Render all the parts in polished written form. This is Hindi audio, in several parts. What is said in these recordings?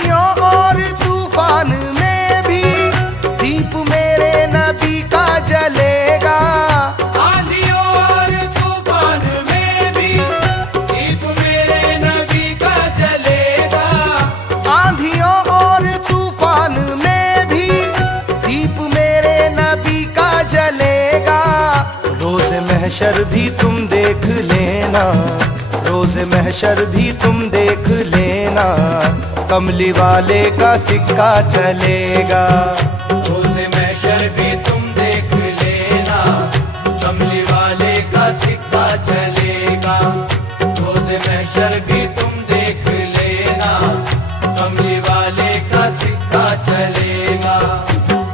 आंधियों और तूफान में भी दीप मेरे नबी का जलेगा। आंधियों और तूफान में भी दीप मेरे नबी का जलेगा। आंधियों और तूफान में भी दीप मेरे नबी का जलेगा। रोज़ महशर भी तुम देख लेना, रोज़ महशर भी तुम देख लेना, कमली वाले का सिक्का चलेगा। रोज़ महशर भी तुम देख लेना, कमली वाले का सिक्का चलेगा। रोज़ महशर भी तुम देख लेना, कमली वाले का सिक्का चलेगा।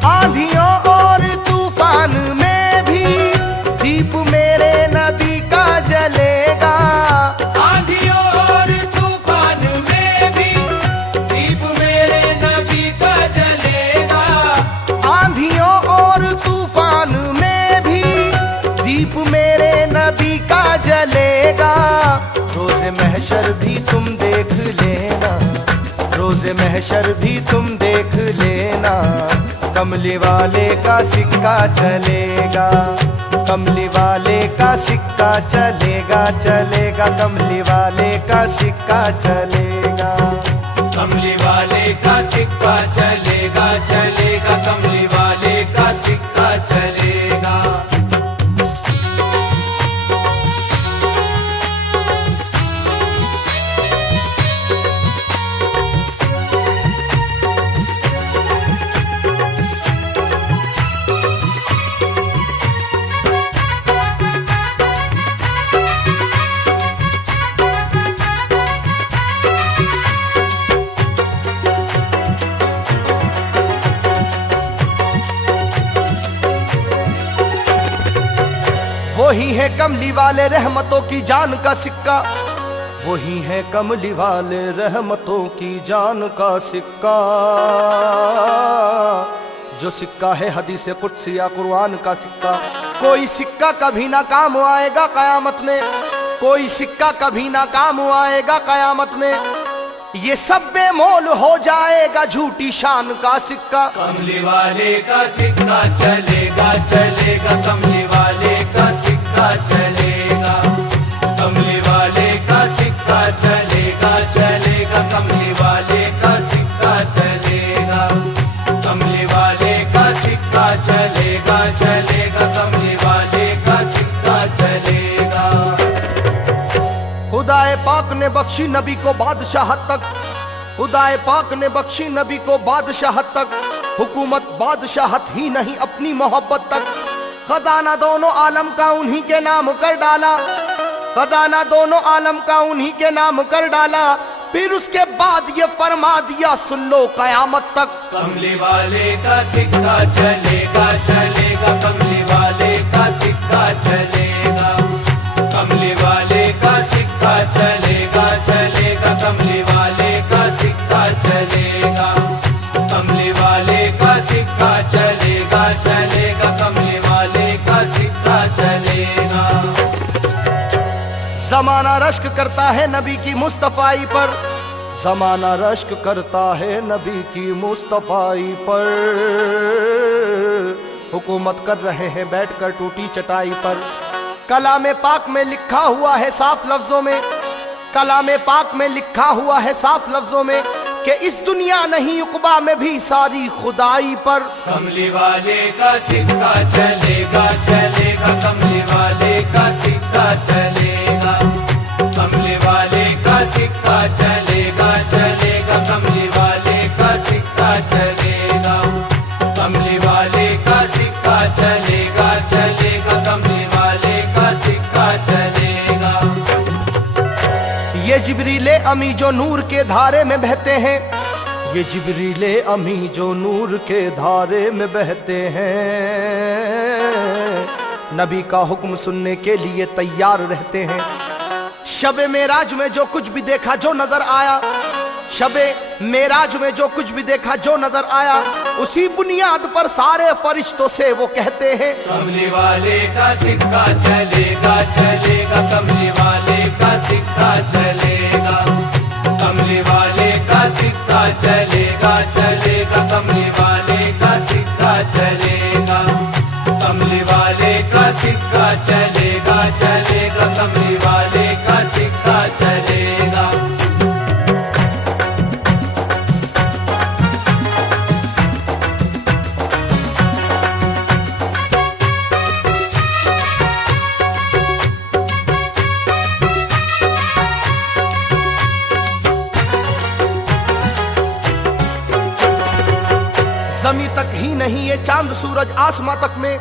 आंधियों और तूफान में भी दीप मेरे नबी का जलेगा। आंधियों और तूफान में भी दीप मेरे नबी का जलेगा। आंधियों और तूफान में भी दीप मेरे नबी का जलेगा। रोज़ महशर भी तुम देख लेना, रोज़ महशर भी तुम देख लेना, कमली वाले का सिक्का चलेगा। कमली वाले का सिक्का चलेगा, चलेगा, कमली वाले का सिक्का चलेगा। कमली वाले का सिक्का चलेगा, चलेगा, कमली वाले का सिक्का चलेगा। वही है कमली वाले रहमतों की जान का सिक्का, वही है कमली वाले रहमतों की जान का सिक्का। जो सिक्का है हदीस कुदसी या कुरान का सिक्का। कोई सिक्का कभी ना काम आएगा कयामत में, कोई सिक्का कभी ना काम आएगा कयामत में। ये सब बेमोल हो जाएगा झूठी शान का सिक्का। कमली वाले का सिक्का चलेगा, चलेगा, कमली वाले का सिक्का चलेगा। कमली वाले का सिक्का चलेगा, चलेगा, कमली वाले का सिक्का चलेगा। कमली वाले का सिक्का चलेगा, चलेगा, कमली वाले का सिक्का चलेगा। खुदाए पाक ने बख्शी नबी को बादशाहत तक, खुदाए पाक ने बख्शी नबी को बादशाहत तक, हुकूमत बादशाहत ही नहीं अपनी मोहब्बत तक। खजाना दोनों आलम का उन्हीं के नाम कर डाला, खजाना दोनों आलम का उन्हीं के नाम कर डाला। फिर उसके बाद ये फरमा दिया सुन लो कयामत तक। कमली वाले का सिक्का चलेगा, चलेगा, कमली वाले का सिक्का चलेगा। कमली वाले का सिक्का चलेगा, चलेगा, कमली वाले का सिक्का चलेगा। कमली वाले का सिक्का चलेगा, चलेगा, कमली वाले का सिक्का चलेगा। जमाना रश्क करता है नबी की मुस्तफाई पर, जमाना रश्क करता है नबी की मुस्तफाई पर। हुकूमत कर रहे हैं बैठकर टूटी चटाई पर। कलाम पाक में लिखा हुआ है साफ लफ्जों में, कलाम पाक में लिखा हुआ है साफ लफ्जों में कि इस दुनिया नहीं उक़बा में भी सारी खुदाई पर। कमली वाले का सिक्का चलेगा, चलेगा, कमली वाले का सिक्का चलेगा। कमली वाले का सिक्का चलेगा, चलेगा, कमली वाले का सिक्का चलेगा। कमली वाले का सिक्का चलेगा, चलेगा, कमली वाले का सिक्का चलेगा। ये जिब्रीले अमी जो नूर के धारे में बहते हैं, ये जिब्रीले अमी जो नूर के धारे में बहते हैं, नबी का हुक्म सुनने के लिए तैयार रहते हैं। शबे मेराज में जो कुछ भी देखा जो नजर आया, शबे मेराज में जो कुछ भी देखा जो नजर आया, उसी बुनियाद पर सारे फरिश्तों से वो कहते हैं कमली वाले का सिक्का चलेगा, चलेगा, कमली वाले का सिक्का चलेगा। कमली वाले का सिक्का चलेगा चलेगा, कमली वाले का सिक्का चलेगा, कमली वाले का सिक्का चलेगा चलेगा, कमली वाले का सिक्का चलेगा। जमी तक ही नहीं ये चांद सूरज आसमां तक में,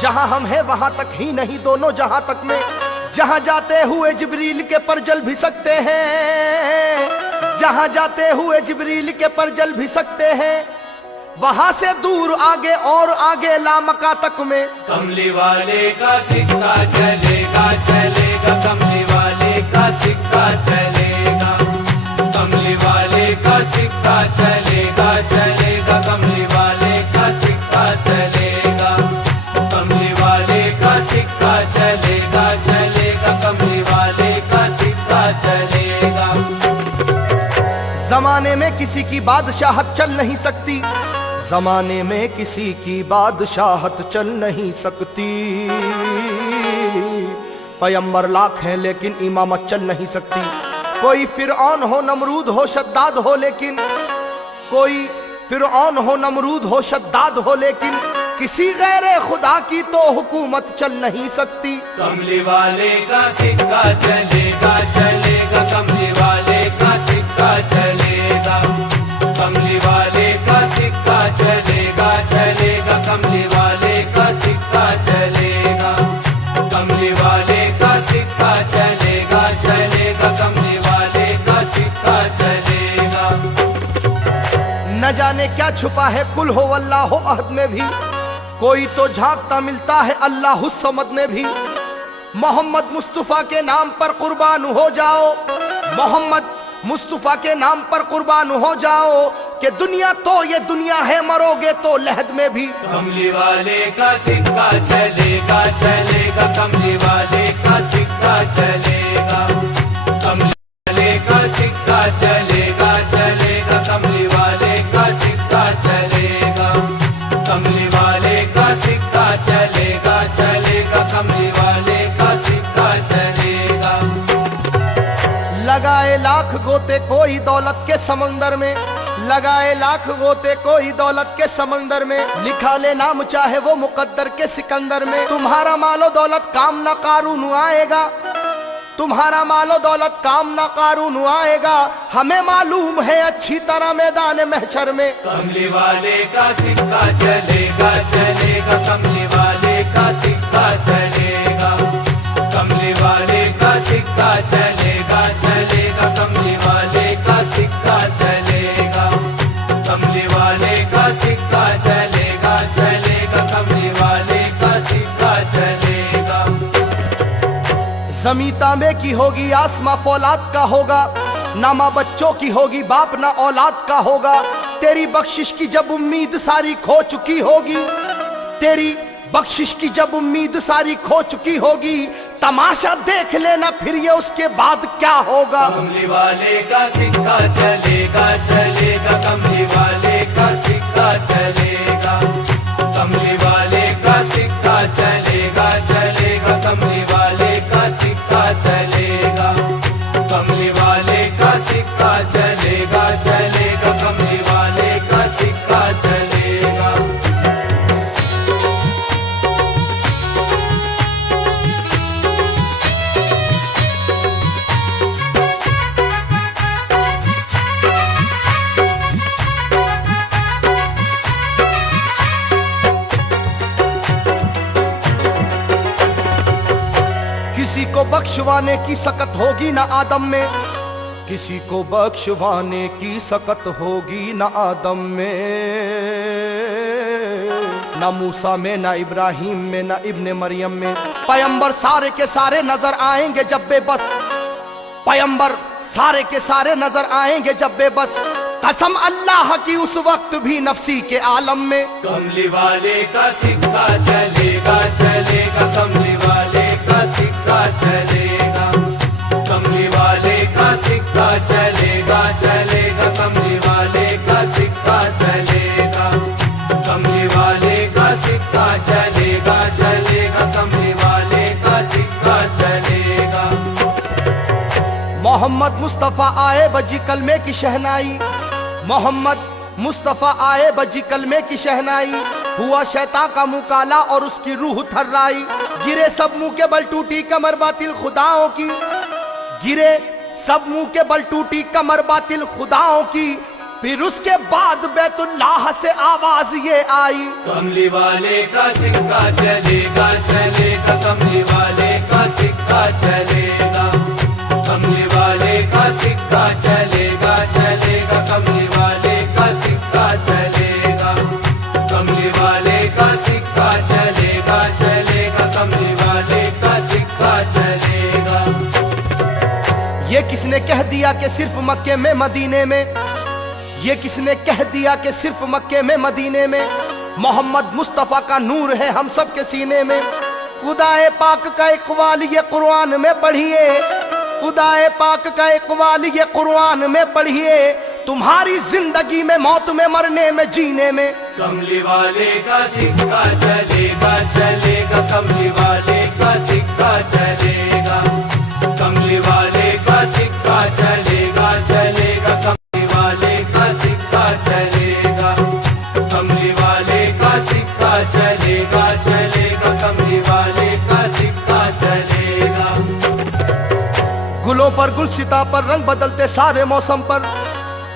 जहां हम हैं वहां तक ही नहीं दोनों जहां तक में, जहां जाते हुए जिब्रील के पर जल भी सकते हैं, जहां जाते हुए जिब्रील के पर जल भी सकते हैं, वहां से दूर आगे और आगे लामका तक में। कमली वाले का सिक्का चलेगा चलेगा, कमली वाले का सिक्का चलेगा, कमली वाले का सिक्का चलेगा चलेगा, कमली वाले का सिक्का चलेगा, कमली वाले का सिक्का चलेगा चलेगा, कमली वाले का सिक्का चलेगा। जमाने में किसी की बादशाहत चल नहीं सकती, जमाने में किसी की बादशाहत चल नहीं सकती, पैगंबर लाख हैं लेकिन इमामत चल नहीं सकती। कोई फिरऔन हो नमरूद हो शद्दाद हो, लेकिन कोई फिरऔन हो नमरूद हो शद्दाद हो, लेकिन किसी गैर खुदा की तो हुकूमत चल नहीं सकती। कमली वाले का सिक्का चलेगा चलेगा, कमली वाले का सिक्का चलेगा, कमली वाले का सिक्का चलेगा चलेगा, कमली वाले का सिक्का चलेगा, कमली वाले का सिक्का चलेगा चलेगा, कमली वाले का सिक्का चलेगा। न जाने क्या छुपा है कुल हो अल्लाह हो अहद में भी, कोई तो झांकता मिलता है अल्लाह समद में भी। मोहम्मद मुस्तफा के नाम पर कुर्बान हो जाओ, मोहम्मद मुस्तफा के नाम पर कुर्बान हो जाओ, कि दुनिया तो ये दुनिया है मरोगे तो लहद में भी। कमली वाले का सिक्का चलेगा चलेगा, कमली वाले का सिक्का चलेगा, कमली वाले का सिक्का चलेगा चलेगा, कमली वाले का सिक्का चलेगा, कमली वाले का सिक्का चलेगा चलेगा, कमली वाले का सिक्का चलेगा। लगाए लाख गोते कोई दौलत के समंदर में, लगाए लाख गोते कोई दौलत के समंदर में, लिखा ले नाम चाहे वो मुकद्दर के सिकंदर में। तुम्हारा मालो दौलत काम ना कारून आएगा, तुम्हारा मालो दौलत काम ना कारून आएगा, हमें मालूम है अच्छी तरह मैदान महशर में। कमली वाले का सिक्का चलेगा चलेगा, कमली वाले का सिक्का चलेगा, कमली वाले का सिक्का चलेगा चलेगा, कमली वाले का सिक्का चलेगा, कमली वाले का सिक्का चलेगा चलेगा, कमली वाले का सिक्का चलेगा। ज़मीं तांबे की होगी आसमां फौलाद का होगा, ना माँ बच्चों की होगी बाप ना औलाद का होगा। तेरी बख्शिश की जब उम्मीद सारी खो चुकी होगी, तेरी बख्शिश की जब उम्मीद सारी खो चुकी होगी, तमाशा देख लेना फिर ये उसके बाद क्या होगा। कमली वाले का सिक्का चलेगा चलेगा, कमली वाले का सिक्का चलेगा, कमली वाले का सिक्का चलेगा चलेगा, कमली वाले का सिक्का चलेगा, कमली वाले का सिक्का चलेगा चलेगा, कमली वाले का सिक्का चलेगा। किसी को बख्शवाने की सकत होगी ना आदम में, किसी को बख्शवाने की सकत होगी ना आदम में, ना मूसा में ना इब्राहिम में ना इब्ने मरियम में। पैगंबर सारे के सारे नजर आएंगे जब बेबस, पैगंबर सारे के सारे नजर आएंगे जब बेबस, कसम अल्लाह की उस वक्त भी नफसी के आलम में। कमली वाले का सिक्का चलेगा चलेगा, कमली वाले का सिक्का चलेगा, कमली वाले का सिक्का चलेगा चलेगा, कमली वाले का सिक्का चलेगा, कमली वाले का सिक्का चलेगा चलेगा, कमली वाले का सिक्का चलेगा। मोहम्मद मुस्तफ़ा आए बजी कलमे की शहनाई, मोहम्मद मुस्तफ़ा आए बजी कलमे की शहनाई, हुआ शैतान का मुंह काला और उसकी रूह थर्राई, गिरे सब मुंह के बल टूटी कमर बातिल खुदाओं की, गिरे सब मुंह के बल टूटी कमर बातिल खुदाओं की, फिर उसके बाद बैतुल्लाह से आवाज ये आई, कमली वाले का सिक्का चलेगा चलेगा, कमली वाले का सिक्का चलेगा, कमली वाले का सिक्का चलेगा चलेगा, कमली वाले का सिक्का चलेगा, कमली वाले का सिक्का चलेगा चलेगा, कमली वाले का सिक्का चलेगा। ये किसने कह दिया कि सिर्फ मक्के में मदीने में, ये किसने कह दिया कि सिर्फ मक्के में मदीने में मोहम्मद मुस्तफ़ा का नूर है हम सब के सीने में। खुदाए पाक का इकबाल ये कुरान में पढ़िए, खुदाए पाक का इकबाल ये कुरान में पढ़िए, तुम्हारी जिंदगी में मौत में मरने में जीने में। कमली वाले का सिक्का चलेगा चलेगा, कमली वाले का सिक्का चलेगा, कमली वाले का सिक्का चलेगा चलेगा, कमली वाले का सिक्का चलेगा, कमली वाले का सिक्का चलेगा चलेगा, कमली वाले का सिक्का चलेगा। गुलों पर गुलसिता पर रंग बदलते सारे मौसम पर,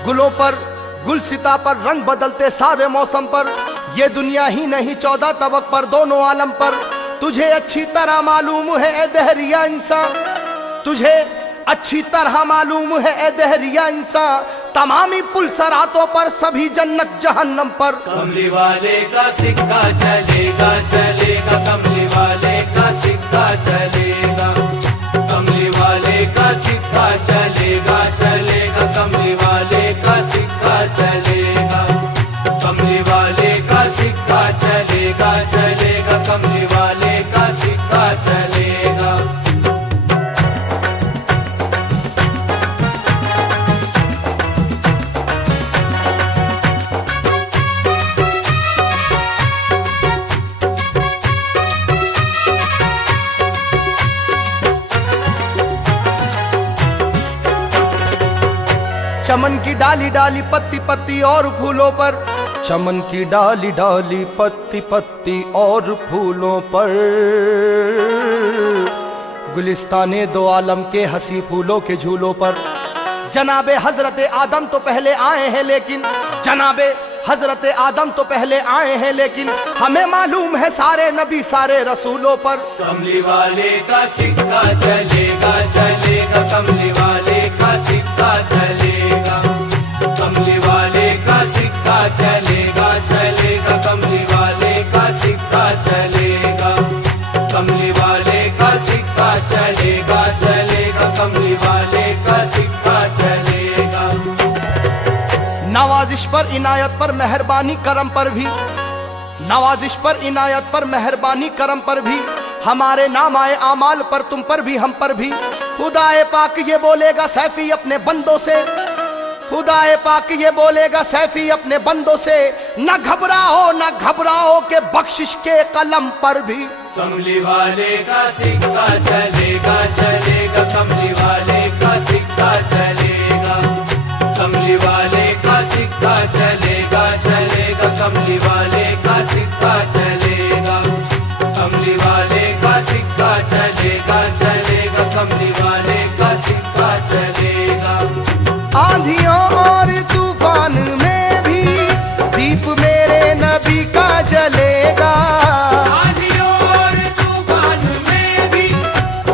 गुलों पर गुलसिता पर रंग बदलते सारे मौसम पर, ये दुनिया ही नहीं 14 तबक पर दोनों आलम पर, तुझे अच्छी तरह मालूम है ए दहरिया इंसान, तुझे अच्छी तरह मालूम है ए दहरिया इंसान, तमामी पुल सरातों पर सभी जन्नत जहन्नम पर। कमली वाले का सिक्का चलेगा चलेगा, कमली वाले का सिक्का चलेगा, कमली वाले का सिक्का चलेगा चलेगा, कमली वाले का सिक्का चलेगा, कमली वाले का सिक्का चलेगा चलेगा, कमली वाले का सिक्का चलेगा। चमन की डाली डाली पत्ती पत्ती और फूलों पर, चमन की डाली डाली पत्ती पत्ती और फूलों पर, गुलिस्ताने दो आलम के हंसी फूलों के झूलों पर। जनाबे हजरत आदम तो पहले आए हैं लेकिन, जनाबे हजरत आदम तो पहले आए हैं लेकिन, हमें मालूम है सारे नबी सारे रसूलों पर। कमली वाले का सिक्का चलेगा चलेगा, कमली वाले का सिक्का चलेगा, कमली वाले का सिक्का चलेगा चलेगा, कमली वाले का सिक्का चलेगा, कमली वाले का सिक्का चलेगा चलेगा, कमली वाले का सिक्का चलेगा। नवाजिश पर इनायत पर मेहरबानी करम पर भी, नवाजिश पर इनायत पर मेहरबानी करम पर भी, हमारे नाम आए आमाल पर तुम पर भी हम पर भी। खुदाए पाक ये बोलेगा सैफी अपने बंदों से, खुदाए पाक ये बोलेगा सैफी अपने बंदों से, न घबराओ न घबराओ के बख्शिश के कलम पर भी। कमली वाले का सिक्का चलेगा चलेगा, कमली वाले का सिक्का चलेगा, कमली वाले का सिक्का चलेगा चलेगा, कमली वाले का सिक्का चलेगा, कमली वाले का सिक्का चलेगा चलेगा, कमली वाले का सिक्का चलेगा। आंधियों और तूफान में भी दीप मेरे नबी का जलेगा, आंधियों और तूफान में भी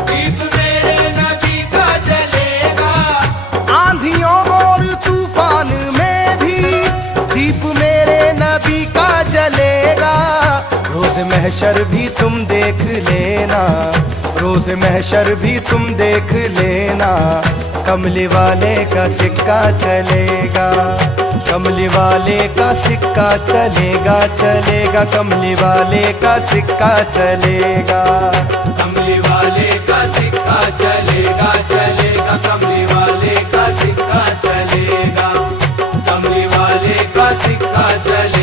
दीप मेरे नबी का जलेगा, आंधियों और तूफान में भी दीप मेरे नबी का जलेगा। रोज महशर भी तुम देख लेना, रोज महशर भी तुम देख लेना, कमली वाले का सिक्का चलेगा, कमली वाले का सिक्का चलेगा चलेगा, कमली वाले का सिक्का चलेगा, कमली वाले का सिक्का चलेगा चलेगा, कमली वाले चलेगा